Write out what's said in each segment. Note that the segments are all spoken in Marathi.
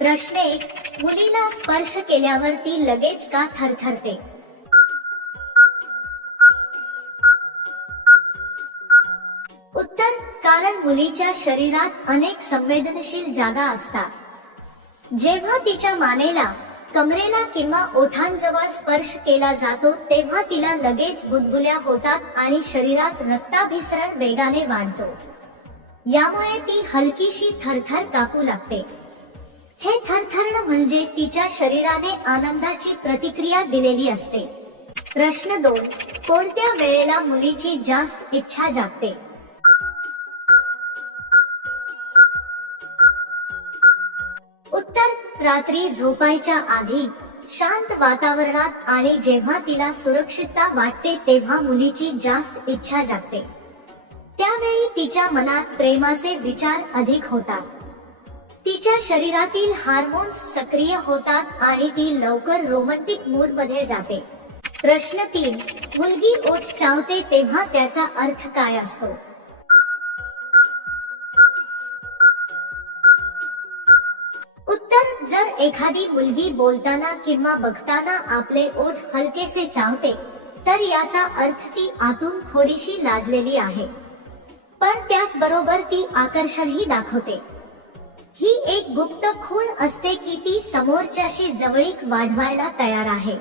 प्रश्न 1. मुलीला स्पर्श केल्यावर ती लगेच का थरथरते? उत्तर: कारण मुलीच्या शरीरात अनेक संवेदनशील जागा असतात. जेव्हा तिच्या मानेला, कमरेला किंवा ओठांजवळ स्पर्श केला जातो तेव्हा तिला लगेच गुदगुल्या होतात आणि शरीरात रक्ताभिसरण वेगाने वाढतो. यामुळे ती हलकीशी थरथर कापू लागते. हे थरथरणं म्हणजे तिच्या शरीराने आनंदाची प्रतिक्रिया दिलेली असते. प्रश्न 2. कोणत्या वेळेला मुलीची जास्त इच्छा जागते? उत्तर: रात्री झोपायच्या आधी, शांत वातावरणात आणि जेव्हा तिला सुरक्षितता वाटते तेव्हा मुलीची जास्त इच्छा जागते. त्यावेळी तिच्या मनात प्रेमाचे विचार अधिक होतात. तिच्या शरीरातील हार्मोन्स सक्रिय होतात आणि ती लवकर रोमॅन्टिक मूड मध्ये जाते. प्रश्न 3. मुलगी ओठ चावते तेव्हा त्याचा अर्थ काय असतो? उत्तर: जर एखादी मुलगी बोलताना किंवा बघताना आपले ओठ हलकेसे चावते तर याचा अर्थ ती आतून थोडीशी लाजलेली आहे, पण त्याचबरोबर ती आकर्षणही दाखवते. ही एक गुप्त खूण असते की ती समोरच्याशी जवळीक वाढवायला तयार आहे.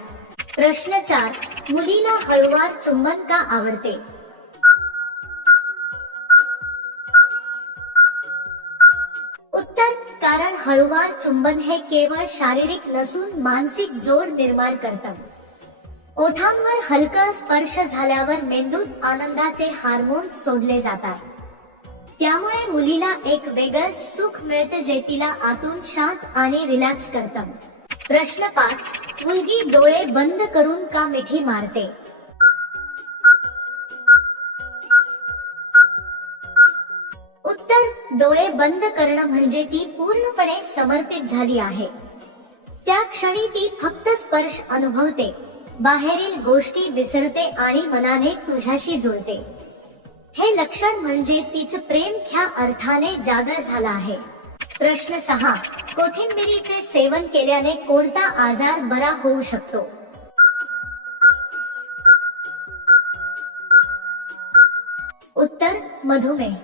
प्रश्न 4. मुलीला हळूवार चुंबन का आवडते? उत्तर: कारण हळूवार चुंबन हे केवळ शारीरिक नसून मानसिक जोड निर्माण करतं. ओठांवर हलका स्पर्श झाल्यावर मेंदूत आनंदाचे हार्मोन्स सोडले जातात. त्यामुळे मुलीला एक वेगळंच सुख मिळतं जे तिला आतून शांत आणि रिलॅक्स करतं. प्रश्न 5. मुलगी डोळे बंद करून का मिठी मारते? उत्तर: डोळे बंद करणं म्हणजे ती पूर्णपणे समर्पित झाली आहे. त्या क्षणी ती फक्त स्पर्श अनुभवते, बाहेरील गोष्टी विसरते आणि मनाने तुझ्याशी जुळते. हे लक्षण म्हणजे तिचं प्रेम ख्या अर्थाने जागा झाला आहे. प्रश्न 6. कोथिंबिरीचे सेवन केल्याने कोणता आजार बरा होऊ शकतो? उत्तर: मधुमेह.